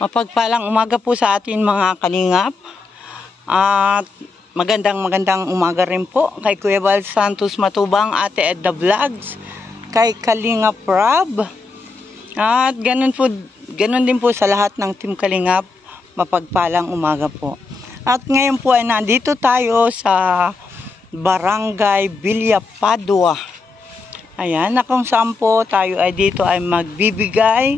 Mapagpalang umaga po sa atin mga kalingap. At magandang umaga rin po kay Kuya Val Santos Matubang, Ate Edda Vlogs, kay Kalingap Rob. At ganun din po sa lahat ng Team Kalingap. Mapagpalang umaga po. At ngayon po ay nandito tayo sa Barangay Villa Padua. Ayan, na kung saan po tayo ay dito ay magbibigay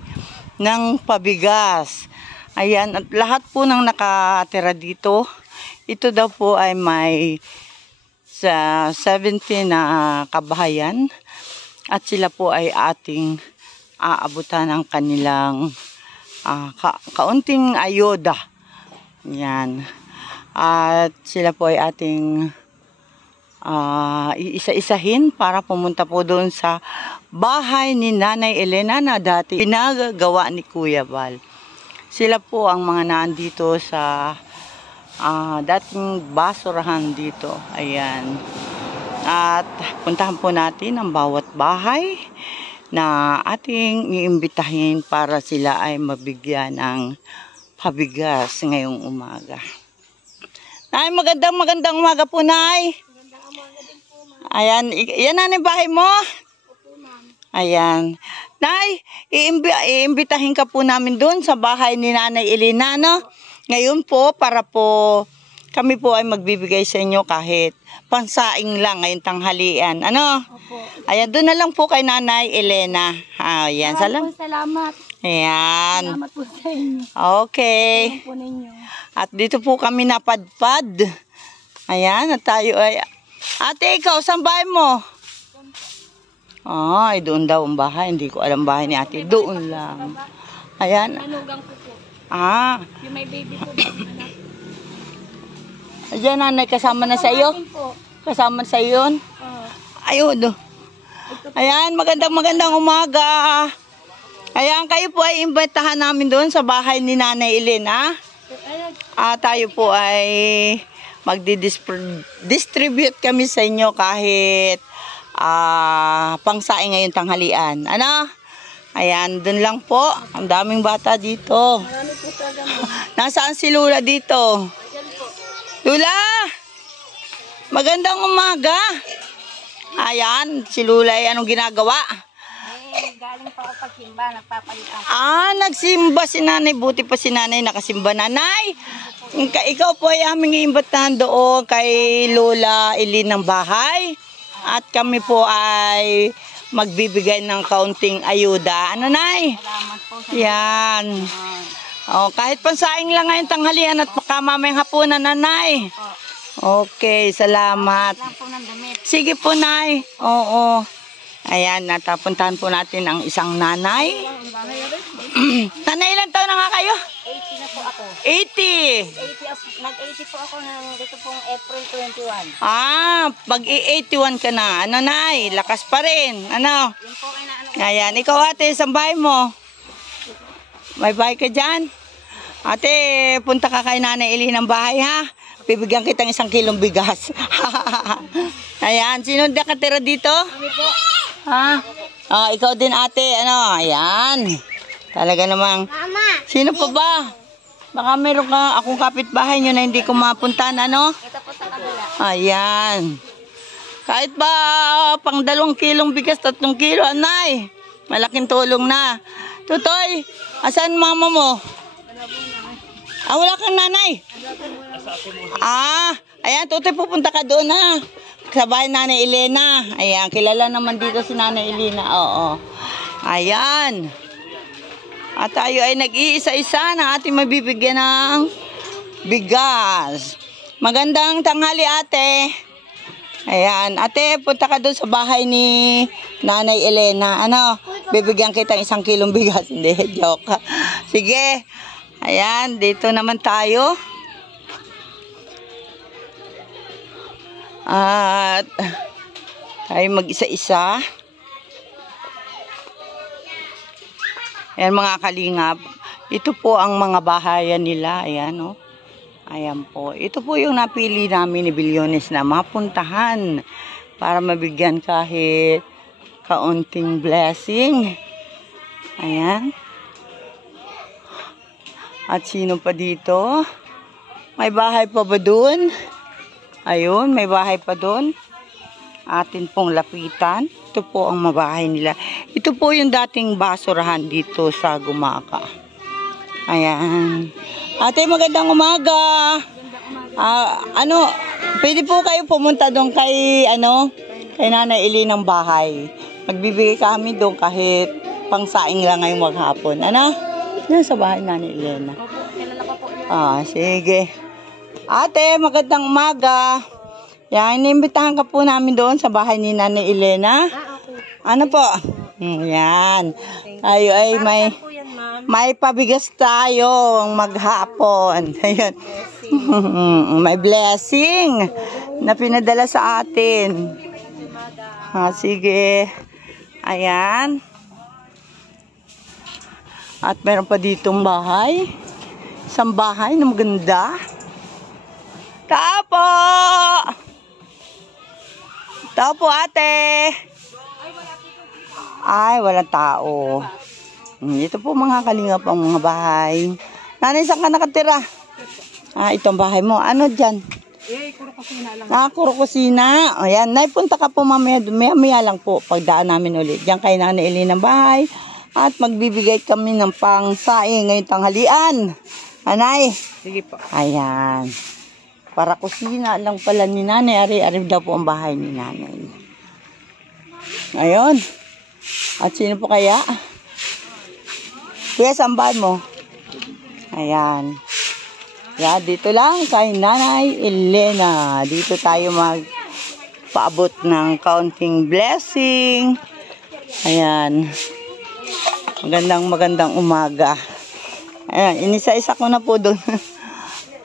ng pabigas. Ayan, at lahat po ng nakatira dito, ito daw po ay may sa 70 na kabahayan at sila po ay ating aabutan ng kanilang kaunting ayoda. Ayan. At sila po ay ating iisa-isahin para pumunta po doon sa bahay ni Nanay Elena na dati pinagagawa ni Kuya Val. Sila po ang mga nandito sa dating basurahan dito. Ayan. At puntahan po natin ang bawat bahay na ating iimbitahin para sila ay mabigyan ng pabigas ngayong umaga. Nay, magandang umaga po, Nay. Ayan, yan na yung bahay mo? Opo, ma'am. Ayan. Nay, iimbitahin ka po namin doon sa bahay ni Nanay Elena, no? Ngayon po, para po kami po ay magbibigay sa inyo kahit pansaing lang ngayong tanghalian. Ano? Opo. Ayan, doon na lang po kay Nanay Elena. Ayan, Salamat. Ayan. Salamat po sa inyo. Okay. Salamat po ninyo. At dito po kami napadpad. Ayan, at tayo ay... Ate, ikaw, saan bahay mo? Ay, doon daw ang bahay. Hindi ko alam bahay ni ate. Doon lang. Ayan. Manugang ko po. Yung may baby po ba? Anak. Ayan, Nanay, kasama na sa iyo? Kasama sa iyo yun? Ayun. Ayan, magandang umaga. Ayan, kayo po ay imbitahan namin doon sa bahay ni Nanay Elena. Tayo po ay magdi-distribute kami sa inyo kahit pangsaing ngayon tanghalian. Ano? Ayan, dun lang po. Ang daming bata dito. Marami po talaga. Nasaan si Lula dito? Lula! Magandang umaga. Ayan, si Lula ay anong ginagawa? Galing pa ako pagsimba, nagpapalitan. Nagsimba si Nanay. Buti pa si Nanay nakasimba. Nanay, ikaw po ay aming iimbitahan doon kay Lola Elin ng bahay. At kami po ay magbibigay ng kaunting ayuda. Ano, Nay? Salamat po sa Yan. Kahit pansaing lang ngayon tanghalian at mamayang hapunan, Nanay. Okay, salamat. lang po ng damit. Sige po, Nay. Oo. Ayan, natapuntahan po natin ang isang nanay. Nanay, ilang taon na nga kayo? 80 na po ako. 80. Nag-80 po ako ng dito pong April 21. Pag i-81 ka na. Ano, Nay? Lakas pa rin. Ano? Yun po ay naano. Ayan, ikaw ate, saan bahay mo? May bahay ka dyan? Ate, punta ka kay Nanay Eli ng bahay, ha? Bibigyan kitang 1 kilong bigas. Ayan, sino nakatira dito? Kami po. Ikaw din ate, ano, ayan. Talaga namang, Mama. sino pa ba? Baka meron ka akong kapitbahay nyo na hindi ko mapuntahan, ano? Ito po sa kabila. Ayan. Kahit ba pang 2 kilong bigas, 3 kilo, anay. Malaking tulong na. Tutoy, asan mama mo? Wala kang nanay? Ayan, Tutoy, pupunta ka doon, ha? Sa bahay Nanay Elena. Ayan, kilala naman dito si Nanay Elena. Oo. Ayan. At tayo ay nag-iisa-isa na ating mabibigyan ng bigas. Magandang tanghali, ate. Ayan, ate, punta ka doon sa bahay ni Nanay Elena. Ano, bibigyan kitang 1 kilong bigas. Hindi, joke. Sige. Ayan, dito naman tayo. At tayo mag-isa-isa. Ayan mga kalingap. Ito po ang mga bahayan nila. Ayan, oh. Ayan po. Ito po yung napili namin ni Bilyones na mapuntahan para mabigyan kahit kaunting blessing. Ayan. At sino pa dito? May bahay pa ba dun? Ayun, may bahay pa dun. Atin pong lapitan. Ito po ang mabahay nila. Ito po yung dating basurahan dito sa Gumaka. Ayan. Ate, magandang umaga. Pwede po kayo pumunta doon kay Nanay Eli ng bahay. Magbibigay kami doon kahit pangsaing lang ngayong maghapon. Yan sa bahay ni Nanay Elena. Opo, kilala ko po yun. Sige. Ate, magandang umaga. Yan, inimbitahan ka po namin doon sa bahay ni Nanay Elena. Okay. Ano po? Yan. Ay may pabigas tayo maghapon. Ayun. May blessing na pinadala sa atin. Sige. Ayan. At meron pa ditong bahay. Isang bahay na maganda. Tapo! Tapo, ate! Ay, walang tao. Ito po mga kalingap ang mga bahay. Nanay, saan ka nakatira? Itong bahay mo. Ano dyan? Kuro kusina lang. Kuro kusina. Ayan, Nay, punta ka po mamaya. Maya lang po pagdaan namin ulit. Diyan kay Nanay Eli ng bahay. At magbibigay kami ng pangsaing ngayong tanghalian. Anay? Sige po. Ayan. Para kusina lang pala ni Nanay. Ari-ari daw po ang bahay ni Nanay. Ayun. At sino po kaya? Kuya, saan bahay mo? Ayan. Yan, dito lang kay Nanay Elena. Dito tayo magpaabot ng kaunting blessing. Ayan. Magandang umaga. Ayan, inisa-isa ko na po doon.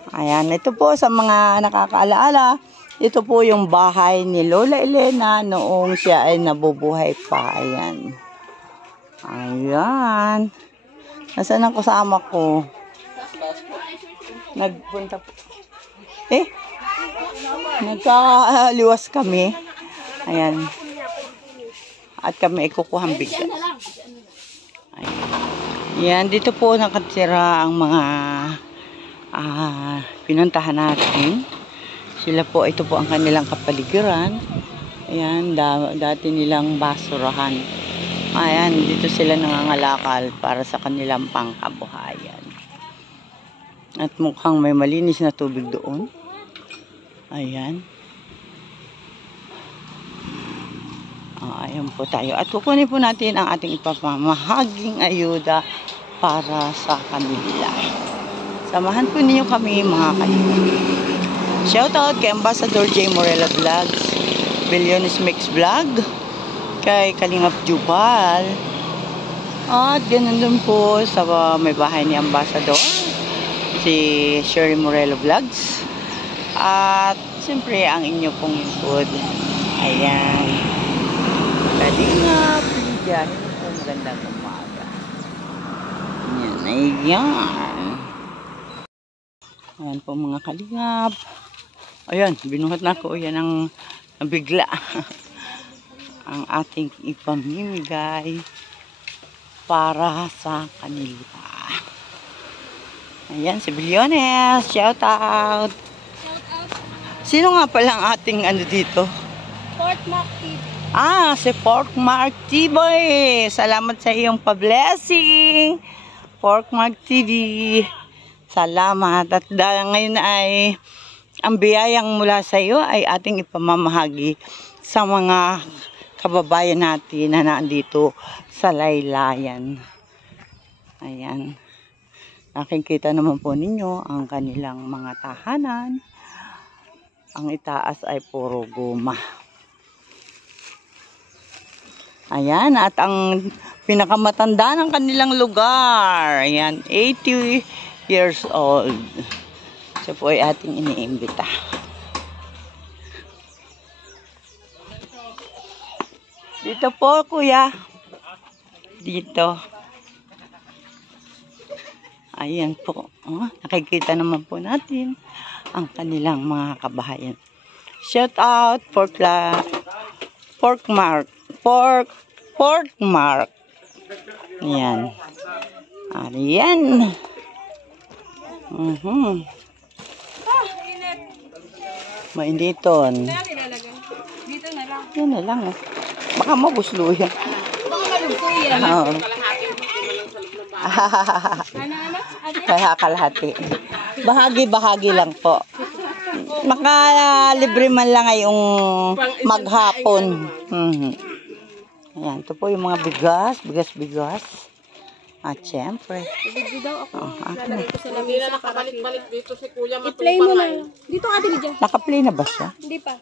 Ayan, ito po sa mga nakakaalaala. Ito po yung bahay ni Lola Elena noong siya ay nabubuhay pa. Ayan. Ayan. Nasaan ang kasama ko? Nagpunta po. Nagkaliwas kami. Ayan. At kami ay kukuhang bigas. Ayan. Yan, dito po nakatira ang mga pinuntahan natin. Sila po, ito po ang kanilang kapaligiran. Ayan, dati nilang basurahan. Ayan, dito sila nangangalakal para sa kanilang pangkabuhayan. At mukhang may malinis na tubig doon. Ayan. Ayan po tayo. At kukunin po natin ang ating ipapamahaging ayuda para sa kanila. Samahan po niyo kami mga kaibigan. Shoutout kay Ambassador J. Morella Vlogs, Billiones Mix Vlog, kay Kalingap Jubal, at ganun din po sa may bahay ni Ambassador, si Sherry Morella Vlogs, at siyempre ang inyo pong food. Ayan. Kalingap, Lydia, hindi po magandang umaga. Ayan. Ayan po mga kalingap. Ayan, binuhat na ko. Ayan ang bigla. Ang ating ipamimigay para sa kanila. Ayan, si Billiones. Shout out. Sino nga pala ang ating dito? Portmark TV. Si Portmark TV. Salamat sa iyong pa-blessing. Portmark TV. Salamat. At dahil ngayon ay ang biyayang mula sa iyo ay ating ipamamahagi sa mga kababayan natin na nandito sa laylayan. Ayan. Nakikita naman po ninyo ang kanilang mga tahanan. Ang itaas ay puro guma. Ayan. At ang pinakamatanda ng kanilang lugar. Ayan. 80 years old. Siya po ay ating iniimbita. Dito po, kuya. Dito. Ayan po. Nakikita naman po natin ang kanilang mga kabahayan. Shout out Portmark. Portmark. Ayan. Ayan. Init. Mainiton. Kaya nilalagay. Dito na lang. Yan na lang. Baka mabuslo yan. Baka malugso yan. Oo. Ano? Kaya kalahati. Bahagi-bahagi lang po. Makalibre man lang ngayong maghapon. Ayan, ito po yung mga bigas. At syempre. Video daw ako. Akin. Lalagay ko sa lamesa na nakabalik-balik dito si Kuya Matupang. I-play mo na. Dito ka din dyan. Naka-play na ba siya? Hindi pa.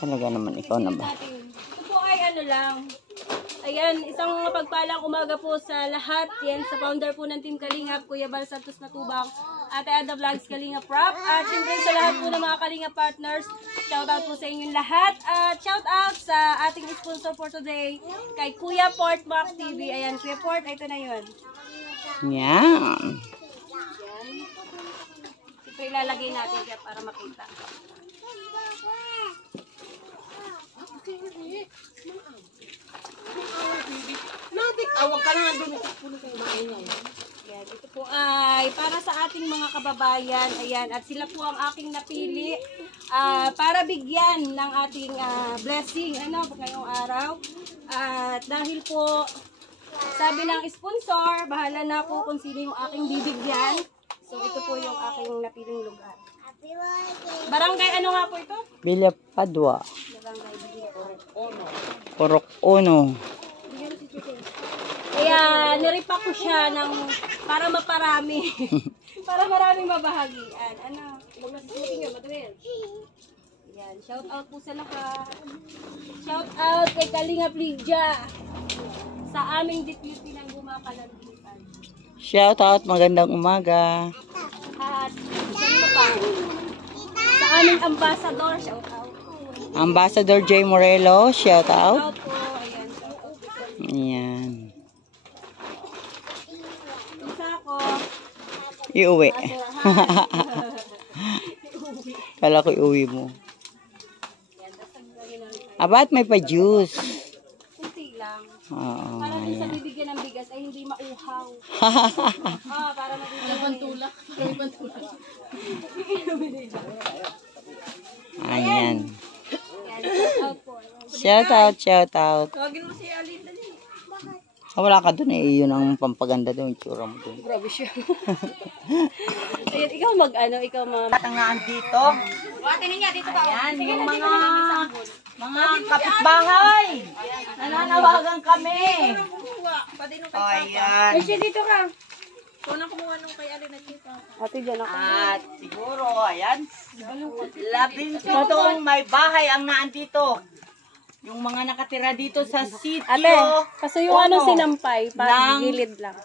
Talaga naman, ikaw na ba? Ito po ay ano lang. Ayan, isang mapagpalang umaga po sa lahat. Yan, sa founder po ng Team Kalingap, Kuya Bal Santos Matubang, Ate Ada Vlogs Kalingap Prop. At syempre sa lahat po ng mga Kalingap partners, shoutout po sa inyong lahat. At shoutout sa ating sponsor for today, kay Kuya Port Max TV. Ayan, Kuya Port, ito na yun. Yan. Siyempre ilalagay natin siya para makita. Awag ka na doon sa puno ng maingay. Ayan, ito po ay para sa ating mga kababayan. Ayan, at sila po ang aking napili para bigyan ng ating blessing ngayong araw. At dahil po sabi ng sponsor, bahala na po kung sino yung aking bibigyan. So ito po yung aking napiling lugar. Barangay ano nga po ito? Villa Padua. Barangay Purok Uno. Kaya niripak ko siya ng para maparami. Para maraming mabahagian. Ano? Yan, shout out po sa lahat. Shout out kay Kalingap Lydia sa aming deputy ng Gumakalanditan. Shout out, magandang umaga. At sino pa? Sa aming ambassador, shout out. Ambassador J. Morelo, shout out. Shout po, ayan, shout out. Ayan. Isa ako. Iuwi. Kala ko iuwi mo. Abat may pa-juice. Kunti lang. Oo. Para din sa Ayan. bibigyan ng bigas ay hindi mauhaw. Para mabibigyan. Pantulak. Ayan. Yan, shout out po. Shout out, shout out. Tawagin mo si Alin dali. Wala ka dun eh. Yun ang pampaganda dun. Itsura mo dun. Grabe siya. Ayan, ikaw ikaw Tangaan dito. Ate niya, dito ka. Ayan, yung mga kapitbahay. Nananawagan kami. Ayan. Ay, dito ka. Kung kumuha nung kay Alin at dito. Ate, dyan ako. At siguro, ayan, 17 may bahay ang naandito. Yung mga nakatira dito sa sitio. Ate, kasi yung Uno, sinampay, parang ng gilid lang.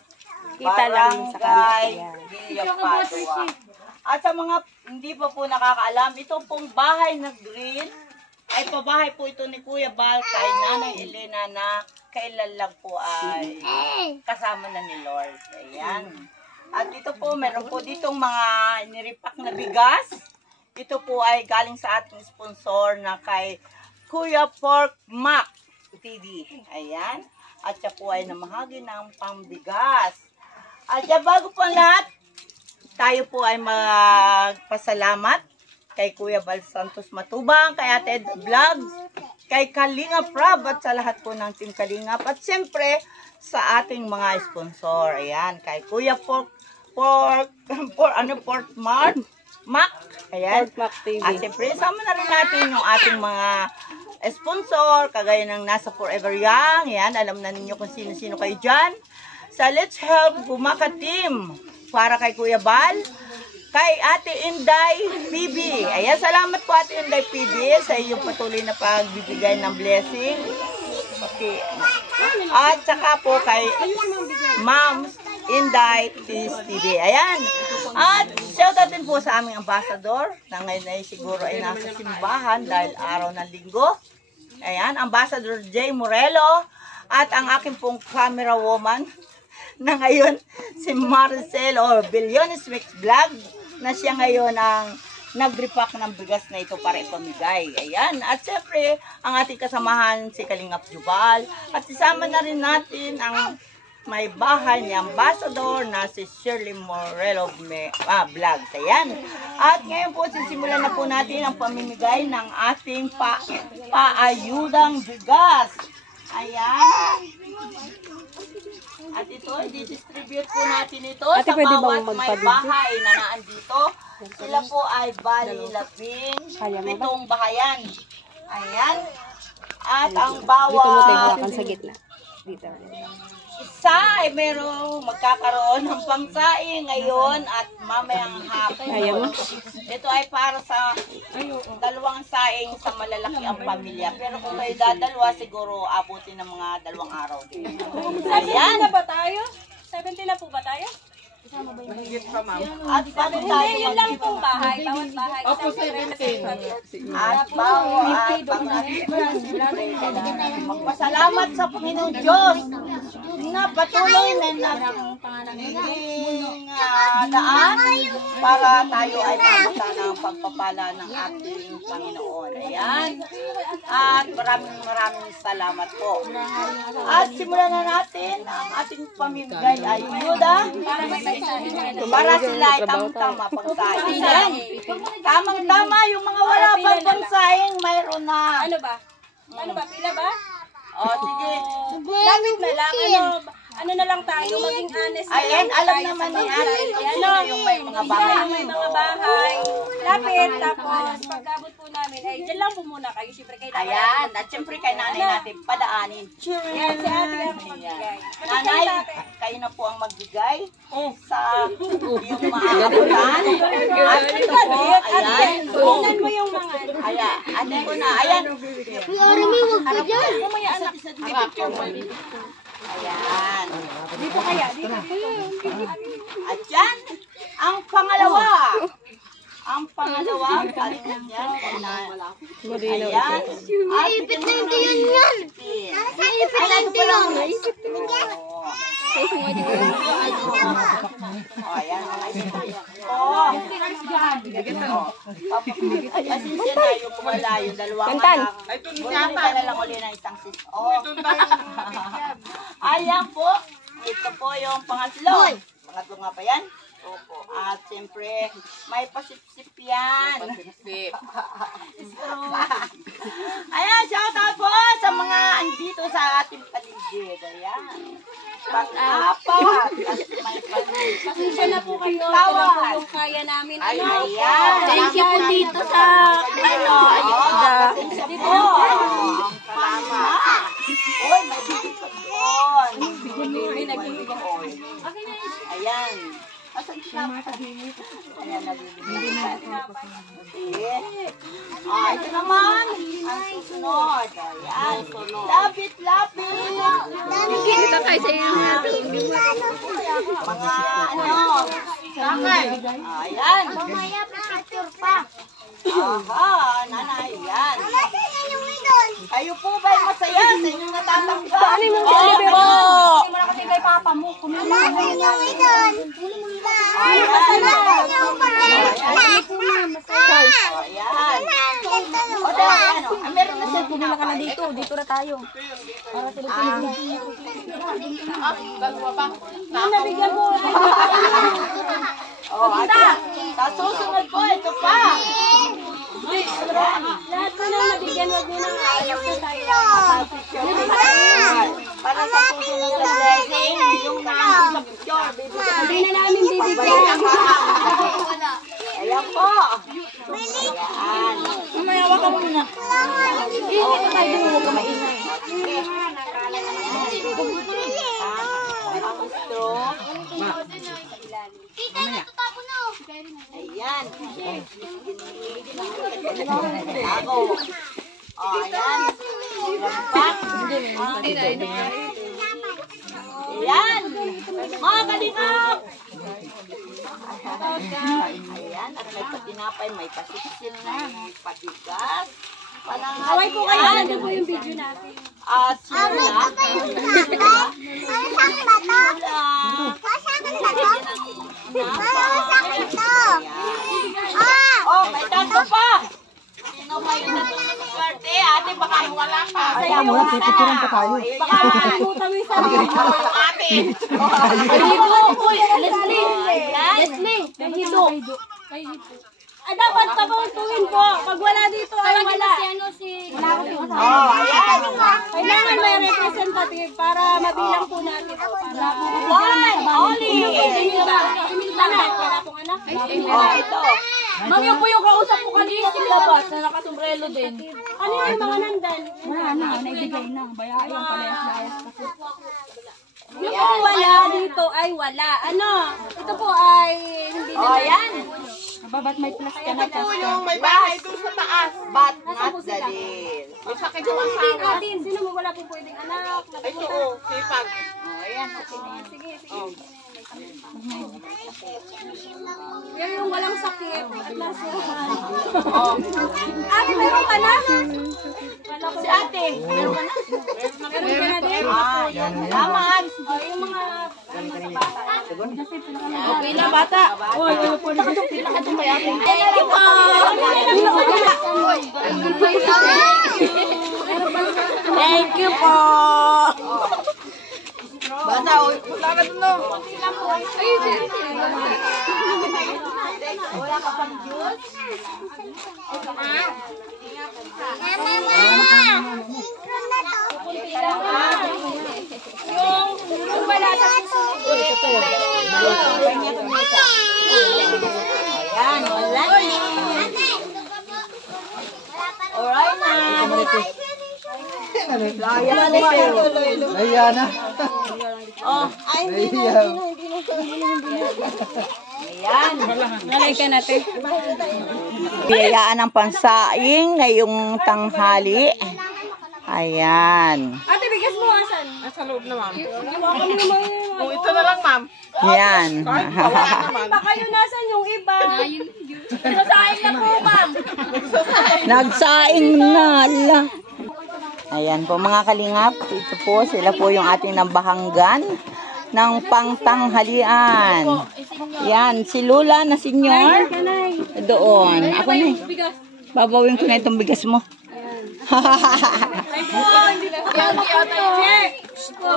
Kita lang sa Barangay kanila. Villa Padua. At sa mga hindi pa po nakakaalam, ito pong bahay na green ay pabahay po ito ni Kuya Bal kay Nanay Elena na kailan lang po ay kasama na ni Lord. Ayan. At ito po, meron po ditong mga niripak na bigas. Ito po ay galing sa ating sponsor na kay Kuya Pork Mac TV. Ayan. At siya po ay namahagi ng pambigas. At siya, bago po ang lahat, tayo po ay magpasalamat kay Kuya Bal Santos Matubang, kay Ate Ed Vlogs, kay Kalingap Prab at sa lahat po ng Team Kalingap. At siyempre, sa ating mga sponsor. Ayan, kay Kuya Pork Mac. Ayan. Pork Mac TV. At siyempre, sama na rin natin yung ating mga sponsor, kagaya ng nasa Forever Young. Ayan, alam na ninyo kung sino-sino kayo dyan. Sa Let's Help Gumaka Team, para kay Kuya Bal, kay Ate Inday PB. Ayan, salamat po Ate Inday PB sa iyong patuloy na pagbibigay ng blessing. Okay. At saka po kay Ma'am Inday TV. Ayan. At shoutout din po sa aming ambassador na ngayon ay siguro ay nasa simbahan dahil araw ng linggo. Ayan, Ambassador J. Morelo. At ang aking pong camera woman na ngayon si Maricel o Billiones Mix Vlog na siya ngayon ang nag-repack ng bigas na ito para ipamigay. Ayan. At syempre, ang ating kasamahan si Kalingap Jubal. At isama na rin natin ang may bahay ni Ambassador na si Shirley Morelo Vlogs. Ayan. At ngayon po, sisimulan na po natin ang pamimigay ng ating paayudang bigas. Ayan. At ito, i-distribute po natin ito sa bawat may bahay na naandito. Sila po ay bali 17 bahayan. Ayan. At ang bawat isa ay merong magkakaroon ng pangsaing ngayon at mamayang hapon. Ito ay para sa dalawang saing sa malalaki ang pamilya. Pero kung kayo dadalawa, siguro abutin ng mga 2 araw din. Ayan. 17 na ba tayo? 17 na po ba tayo? At bakit tayo Hindi, yun lang pong bahay. Bawat bahay. Opo, 17. At bawat magpasalamat sa Panginoon Diyos na patuloy na naging daan para tayo ay mabuta ng pagpapala ng ating Panginoon. Ayan. At maraming salamat po. At simulan na natin ang ating pamimigay ay ayuda para sila ay tamang-tama pagsaing. Ayan. Tamang-tama yung mga wala pang pagsaing, mayroon na. Ano ba? Ano ba? Pila ba? O, sige. Lapit na lang. Ano na lang tayo? Maging honest na Ayan, lang alam tayo naman sa ni mga Ate kung sino yung may mga bahay. May mga bahay. Lapit. Tapos, pagkabot po namin, ay dyan lang po muna kayo. Siyempre, kayo Ayan, at syempre kay nanay natin padaanin. Yan, si ate ang magbigay. Nanay, kayo na po ang magbigay sa yung maabutan. At ito po, ayan. Tingnan mo yung mga Ayan, ate ko na, ayan. Harap ko. Kumaya anak. Ayan. dito kaya. Dito. At yan, ang pangalawa. Ang pangalawa, balik na yan. Ayan. Naipit na hindi yun yan. Naipit na hindi yun. Ayan. Pasensya na yung wala yung dalawang anak. Bumili ka na lang uli ng isang sis. Ayan po. Ito po yung pangatlo. Pangatlo nga pa yan? Opo. At siyempre, may pasip-sip yan. Ayan, shout out po sa mga andito sa ating paligid. Ayan. Pang-apat. May Pasensya na po kayo. Ito lang po yung kaya namin. Ano? ayan. Thank you po dito sa ayuda. Dito. Salamat. Uy, may bibig ko doon. Ayan. Asan siya? Ayan, nalilimutan. Ito naman. Ang susunod. Ayan. Lapit-lapit. Kita kayo sa iyo. Mga ano. Ayan. Mamaya pa-picture pa. Aha, nanay, yan. Kayo po ba'y masaya sa inyong natatanggap? Opo! Hindi mo na kasi kay papa mo. Wala sa inyo idon. Ayan. O, dahil ano, meron na siya tinapay. Dito na tayo. Nabigyan mo. O, ate. Sa susunod po, ito pa. Lahat na lang nabigyan. Huwag mo nang ayos na tayo. Para sa susunod na blessing, yung nakasin sa picture, Hindi na namin bibigyan. ayan po. Ayan. Mayawa ka muna. Dito tayo. Huwag ka maingay. Ang straw. Ayan. Ako. O, ayan. Lampak. Ayan. Mga kalingap. Ayan. At may patinapay, may pasipsil, may patigas. Away po kayo. Nandun po yung video natin. At sila. Oh, may tanto pa. Sino Swerte, ate, baka wala pa. Kaya mo, pipituran pa tayo. Baka makalimutan mo yung sarili mo. Ate. Leslie. Ay, dapat papuntuin po. Pag wala dito, ay wala. Kailangan may representative para mabilang po natin. Oli. Wala pong anak. Ito. Ma'am, yung po yung kausap ko kanina sa labas na nakasombrelo din. Ano yung mga nandan? Naibigay na. Bayaan yung palayas-layas kasi. Yung po wala dito ay wala. Ano? Ito po ay hindi na. Yan. Babat may plus ka na Ito po yung may bahay doon sa taas. But not the deal. May sakit yung asawa. Atin, sino mo wala po pwedeng anak? Ito oh, sipag. Sige. Yan yung walang sakit. At last ate, meron ka na? Si ate. Meron ka na din? Salamat. Yung mga Okay na, bata. Thank you po. Bata, wala ka dun no. Wala ka pang juice? yung wala sa susunod. Ayan, wala na. Alright na. Ayan na. Oh, ay, hindi na. Ayan. Nalay ka natin. Biyayaan ng pansaing ngayong tanghali. Ayan. Ate, bigas mo asan? Sa loob na, ma'am. Iwakan mo naman yun. Kung ito na lang, ma'am. Yan. Baka yun nasan yung iba. Sinasahin na po, ma'am. Nagsaing na. Ala. Ayan po mga kalingap. Ito po, sila po yung ating nabahanggan ng pangtanghalian. Yan, si Lula na senior. Doon. Ako na eh. Babawin ko na itong bigas mo.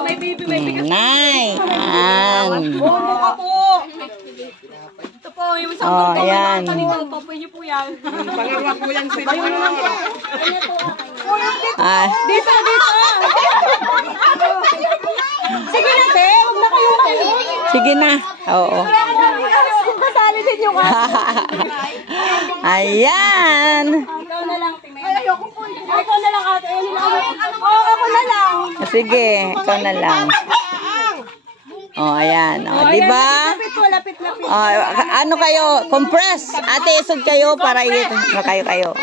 May baby, may bigas. Nay. Yan. Ito po, yung isang Oh, ayan. Papoy niyo po yan. Pangawak mo yan sila. Ah, Dito. Sige na, te. Huwag na kayo makinig. sige na. Oo. Kasali din yung Ayan. Ikaw na lang, Timay. Ayoko po. Ikaw na lang, ate. Ako na lang. Sige, ikaw na lang. Oh, ayan. Oh, di ba? Lapit. Oh, ano kayo? Compress. Ate, isog kayo para kayo.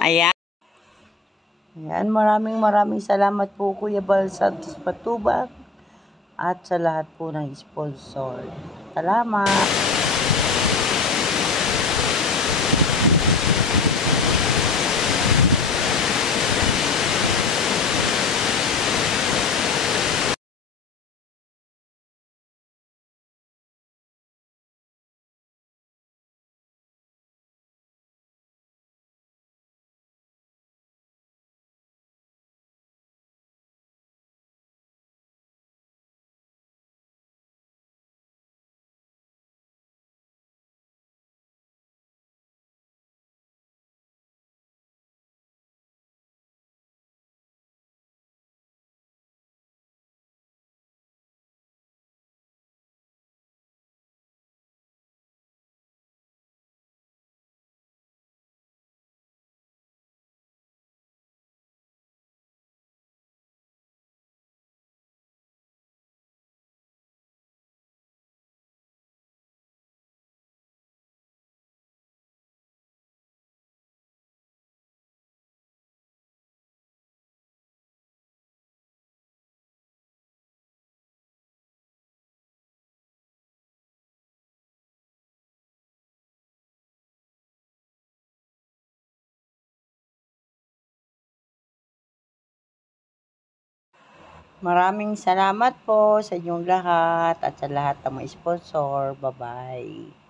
Ayan. Ayan, maraming salamat po Kuya Bal Santos Matubang at sa lahat po ng sponsor. Salamat. Maraming salamat po sa inyong lahat at sa lahat ng mga sponsor. Bye-bye.